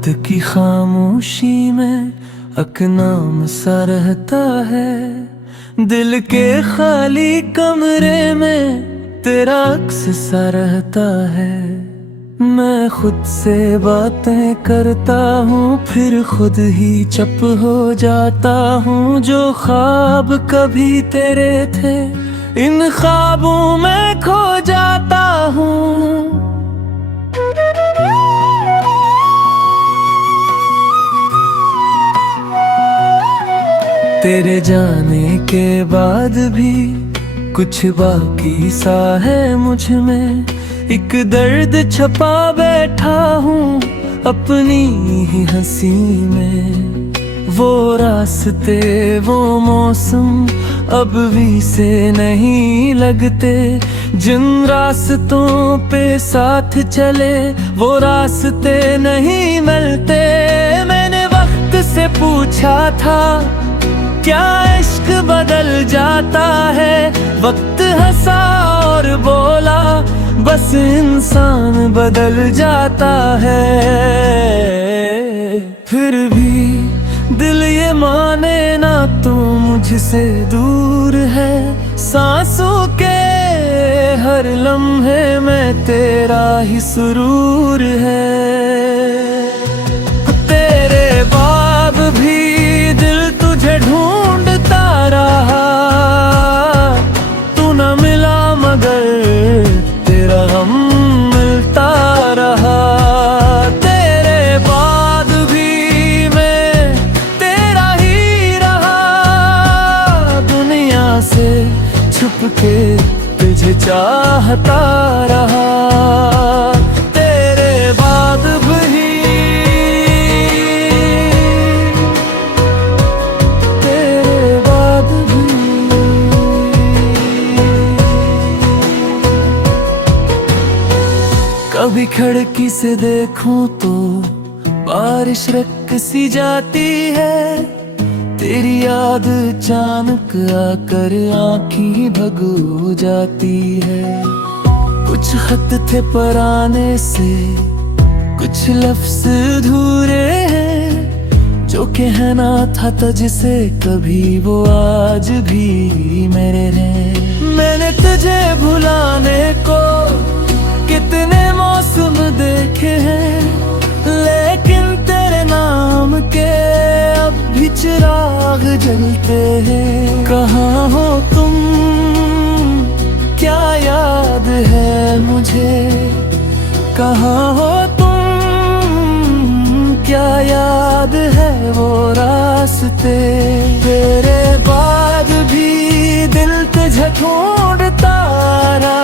वक्त की खामोशी में अकनाम सा रहता है। दिल के खाली कमरे में तेरा अक्स सा रहता है। मैं खुद से बातें करता हूँ फिर खुद ही चुप हो जाता हूँ। जो ख्वाब कभी तेरे थे इन ख्वाबों में खो जाता हूँ। तेरे जाने के बाद भी कुछ बाकी सा है मुझ में। एक दर्द छपा बैठा हूँ अपनी ही हंसी में। वो रास्ते वो मौसम अब भी से नहीं लगते। जिन रास्तों पे साथ चले वो रास्ते नहीं मिलते। मैंने वक्त से पूछा था क्या इश्क बदल जाता है। वक्त हंसा और बोला बस इंसान बदल जाता है। फिर भी दिल ये माने ना तू मुझसे दूर है। सांसों के हर लम्हे में तेरा ही सुरूर है। तेरे बाद भी दिल तुझे ढूंढता रहा। तू न मिला मगर तेरा हम मिलता रहा। तेरे बाद भी मैं तेरा ही रहा। दुनिया से छुप के तुझे चाहता रहा। तेरे बाद भी तेरे बाद भी कभी खिड़की से देखूं तो बारिश रक सी जाती है। तेरी याद अचानक आकर आँखें भगो जाती है। कुछ खत थे पुराने से कुछ लफ्ज अधूरे हैं। जो कहना था तुझसे कभी वो आज भी मेरे हैं। मैंने तुझे भुलाने को कितने मौसम देखे हैं। लेकिन तेरे नाम के अब भी चिराग जलते हैं। कहाँ हो तुम क्या याद है मुझे। कहाँ हो तुम क्या याद है वो रास्ते। तेरे बाद भी दिल तुझे ढूंढता रहा।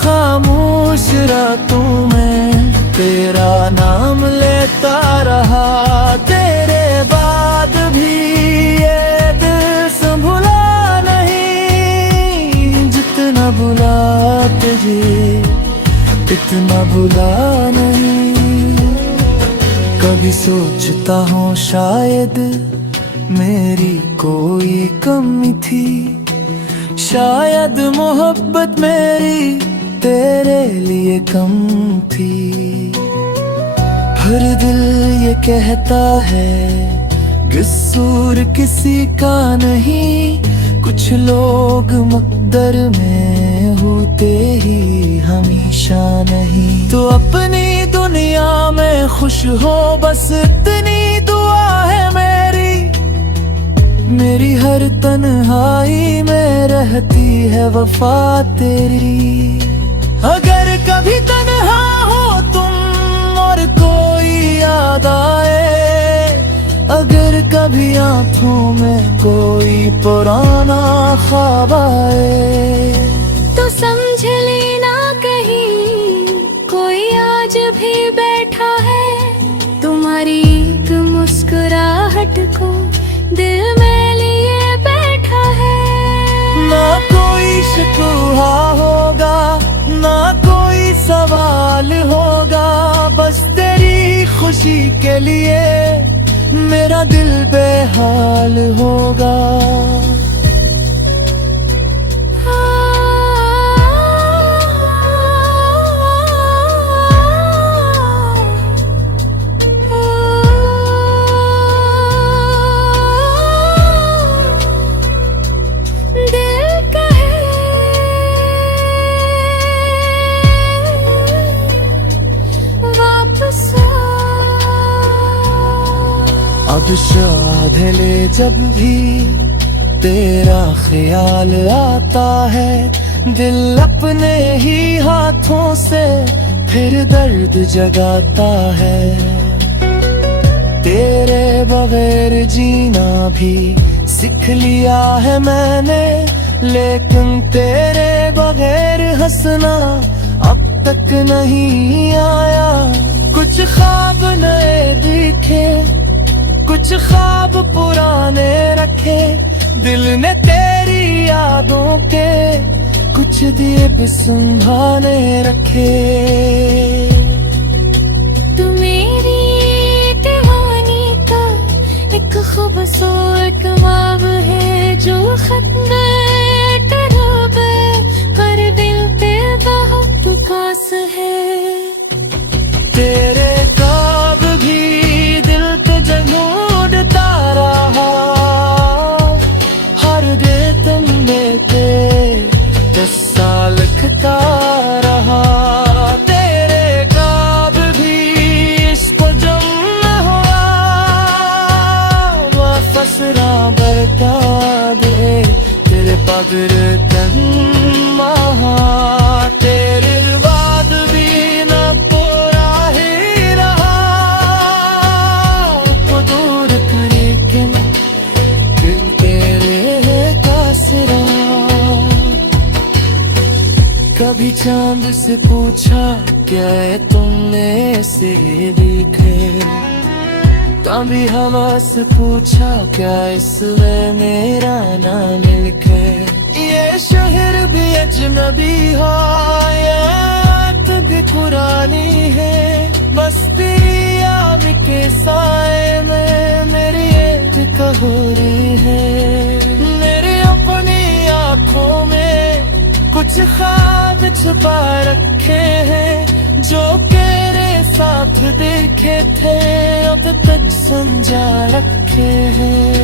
खामोश रातों में तेरा नाम लेता रहा। तेरे बाद भी ये दिल संभला नहीं। जितना बुला तुझे इतना बुला नहीं। कभी सोचता हूँ शायद मेरी कोई कमी थी। शायद मोहब्बत मेरी तेरे लिए कम थी। हर दिल ये कहता है कसूर किसी का नहीं। कुछ लोग मुक़द्दर में होते ही हमेशा नहीं। तो अपनी दुनिया में खुश हो बस इतनी दुआ है मेरी। मेरी हर तन्हाई में रहती है वफा तेरी। अगर कभी तन्हा हो तुम और कोई याद आए। अगर कभी आंखों में कोई पुराना ख्वाब आए। तो समझ लेना कहीं कोई आज भी बैठा है। तुम्हारी एक मुस्कुराहट को दिल में लिए बैठा है। ना कोई शिकवा होगा ना कोई सवाल होगा। बस तेरी खुशी के लिए मेरा दिल बेहाल होगा। ढले जब भी तेरा ख्याल आता है, दिल अपने ही हाथों से फिर दर्द जगाता है। तेरे बगैर जीना भी सीख लिया है मैंने, लेकिन तेरे बगैर हंसना अब तक नहीं आया। कुछ ख्वाब नए दिखे, कुछ ख्वाब पुराने रखे, दिल ने तेरी यादों के कुछ दिए भी संभाले रखे। तू मेरी दीवानी का एक खूबसूरत ख्वाब है, जो खत्म तरब पर दिल पे बहुत खास है। तेरे ख्वाब भी दिल पे ढूंढता रहा, हर दे तंबे पे 10 साल लिखता रहा। तेरे ख्वाब भी इश्क जम हुआ, वापस ना बरता दे तेरे पगर तन महा। तेरे बाद भी न पूरा ही रहा, को दूर करे के दिल तेरे का सिरा। कभी चांद से पूछा क्या है तुमने से दिखे, कभी हवा से पूछा क्या इसमें मेरा नाम लिखे। ये शहर भी अजनबी हो, ये रात भी पुरानी है, बस्ती आम के साए में मेरी एक कहोरी है। मेरी अपनी आँखों में कुछ ख्वाब छुपा रखे हैं, जो तेरे साथ देखे थे अब तक समझा रखे हैं।